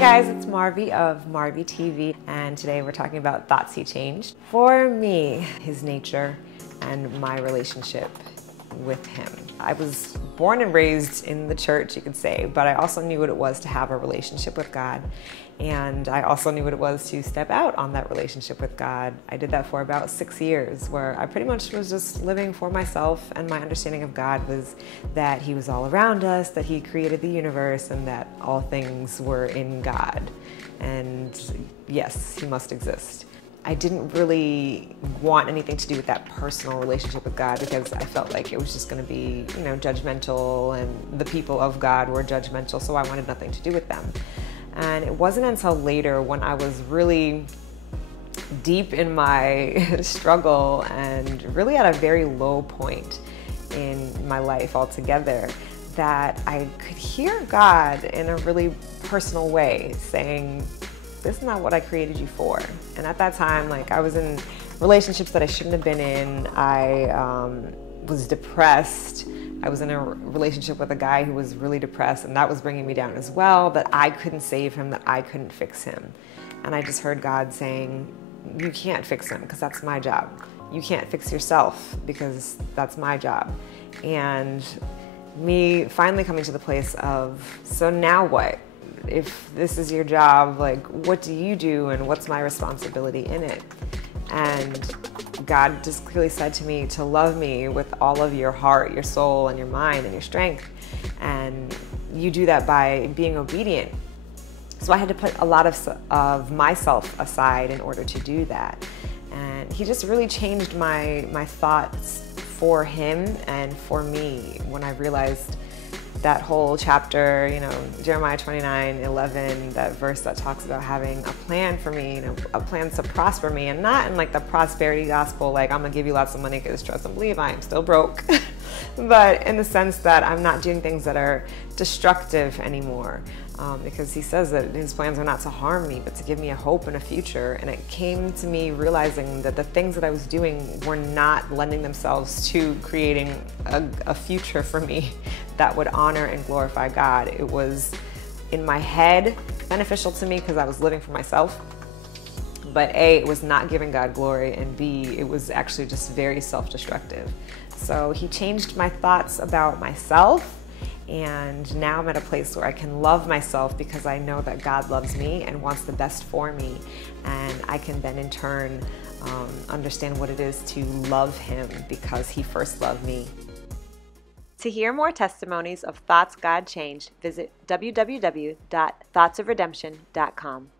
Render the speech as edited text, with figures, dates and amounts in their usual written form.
guys, it's Marvy of MarvyTV, and today we're talking about thoughts he changed. For me, his nature and my relationship with him. I was born and raised in the church, you could say, but I also knew what it was to have a relationship with God, and I also knew what it was to step out on that relationship with God. I did that for about 6 years, where I pretty much was just living for myself, and my understanding of God was that He was all around us, that He created the universe, and that all things were in God. And yes, He must exist. I didn't really want anything to do with that personal relationship with God because I felt like it was just going to be, judgmental, and the people of God were judgmental, so I wanted nothing to do with them. And it wasn't until later, when I was really deep in my struggle and really at a very low point in my life altogether, that I could hear God in a really personal way saying, "This is not what I created you for." And at that time, I was in relationships that I shouldn't have been in. I was depressed. I was in a relationship with a guy who was really depressed, and that was bringing me down as well, that I couldn't save him, that I couldn't fix him. And I just heard God saying, "You can't fix him because that's my job. You can't fix yourself because that's my job." And me finally coming to the place of, so now what? If this is your job, what do you do and what's my responsibility in it? And God just clearly said to me to love me with all of your heart, your soul, and your mind, and your strength. And you do that by being obedient. So I had to put a lot of myself aside in order to do that. And He just really changed my thoughts for Him and for me when I realized that whole chapter, Jeremiah 29:11, that verse that talks about having a plan for me, a plan to prosper me, and not in the prosperity gospel, I'm gonna give you lots of money because trust and believe I am still broke, but in the sense that I'm not doing things that are destructive anymore, because He says that His plans are not to harm me, but to give me a hope and a future. And it came to me realizing that the things that I was doing were not lending themselves to creating a future for me that would honor and glorify God. It was, in my head, beneficial to me because I was living for myself, but A, it was not giving God glory, and B, it was actually just very self-destructive. So He changed my thoughts about myself, and now I'm at a place where I can love myself because I know that God loves me and wants the best for me, and I can then in turn understand what it is to love Him because He first loved me. To hear more testimonies of thoughts God changed, visit www.thoughtsofredemption.com.